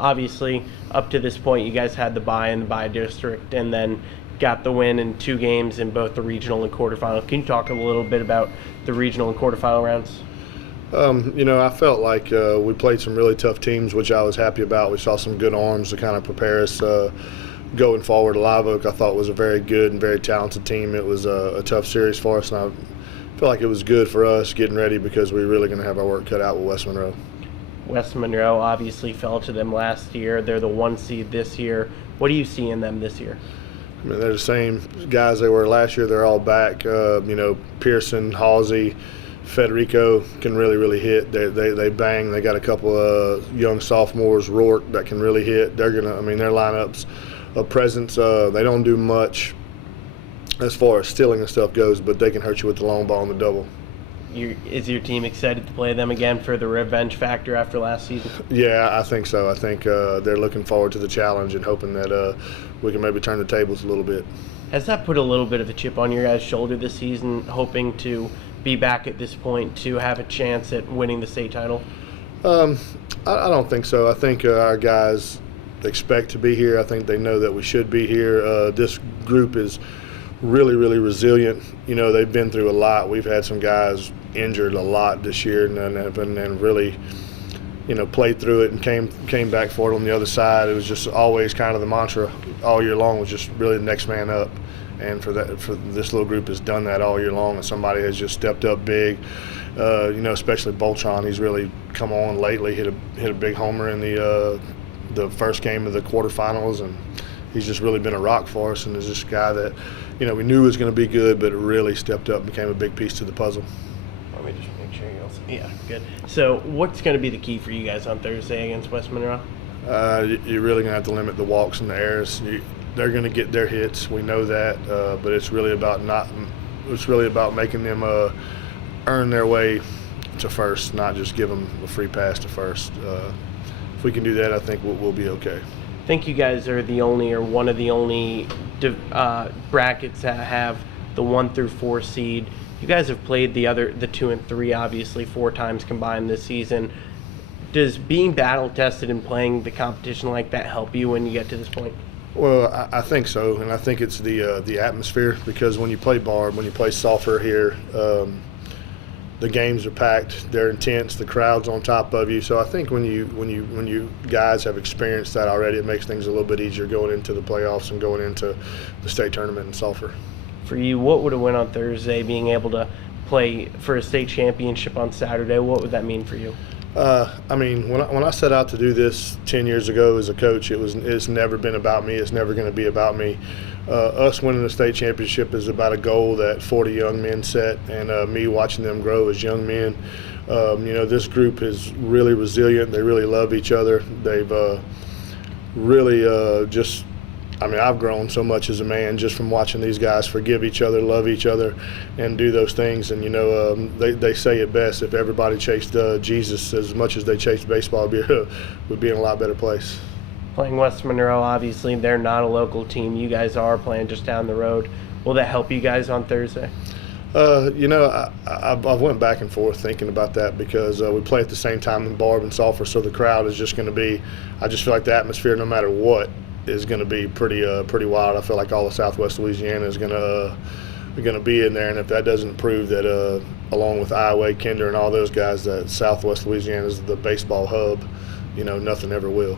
Obviously, up to this point, you guys had the bye in the bye district and then got the win in 2 games in both the regional and quarterfinal. Can you talk a little bit about the regional and quarterfinal rounds? I felt like we played some really tough teams, which I was happy about. We saw some good arms to kind of prepare us going forward. Live Oak, I thought, was a very good and very talented team. It was a tough series for us, and I feel like it was good for us getting ready because we were really going to have our work cut out with West Monroe. West Monroe obviously fell to them last year. They're the 1 seed this year. What do you see in them this year? I mean, they're the same guys they were last year. They're all back. Pearson, Halsey, Federico can really hit. They bang. They got a couple of young sophomores, Rourke, that can really hit. Their lineup's a presence. They don't do much as far as stealing and stuff goes, but they can hurt you with the long ball and the double. Is your team excited to play them again for the revenge factor after last season? Yeah, I think so. I think they're looking forward to the challenge and hoping that we can maybe turn the tables a little bit. Has that put a little bit of a chip on your guys' shoulder this season, hoping to be back at this point to have a chance at winning the state title? I don't think so. I think our guys expect to be here. I think they know that we should be here. This group is really resilient. They've been through a lot. We've had some guys injured a lot this year and really played through it and came back for it on the other side. It was just always kind of the mantra all year long, was just really the next man up. And for this little group has done that all year long, and somebody has just stepped up big. Especially Boltron. He's really come on lately. Hit a big homer in the first game of the quarterfinals, and he's just really been a rock for us. And is this guy that we knew was going to be good, but it really stepped up and became a big piece to the puzzle. Let me just make sure you also. Yeah, good. So what's going to be the key for you guys on Thursday against West Monroe? You're really going to have to limit the walks and the errors. They're going to get their hits. We know that, but it's really about making them earn their way to first, not just give them a free pass to first. If we can do that, I think we'll be okay. I think you guys are the only, or one of the only brackets that have the 1 through 4 seed. You guys have played the 2 and 3, obviously 4 times combined this season. Does being battle tested and playing the competition like that help you when you get to this point? Well, I think so, and I think it's the atmosphere, because when you play Barb, when you play Sulphur here, the games are packed, they're intense, the crowd's on top of you. So I think when you guys have experienced that already, it makes things a little bit easier going into the playoffs and going into the state tournament in Sulphur. For you, what would have went on Thursday, being able to play for a state championship on Saturday? What would that mean for you? When I set out to do this 10 years ago as a coach, it's never been about me. It's never going to be about me. Us winning the state championship is about a goal that 40 young men set, and me watching them grow as young men. This group is really resilient. They really love each other. They've I've grown so much as a man just from watching these guys forgive each other, love each other, and do those things. And, they say it best, if everybody chased Jesus as much as they chased baseball, we'd be in a lot better place. Playing West Monroe, obviously, they're not a local team. You guys are playing just down the road. Will that help you guys on Thursday? I went back and forth thinking about that, because we play at the same time in Barb and Sulphur, so the crowd is just going to be – I just feel like the atmosphere, no matter what, is going to be pretty wild. I feel like all of Southwest Louisiana is going to be in there, and if that doesn't prove that, along with Iowa, Kinder, and all those guys, that Southwest Louisiana is the baseball hub, nothing ever will.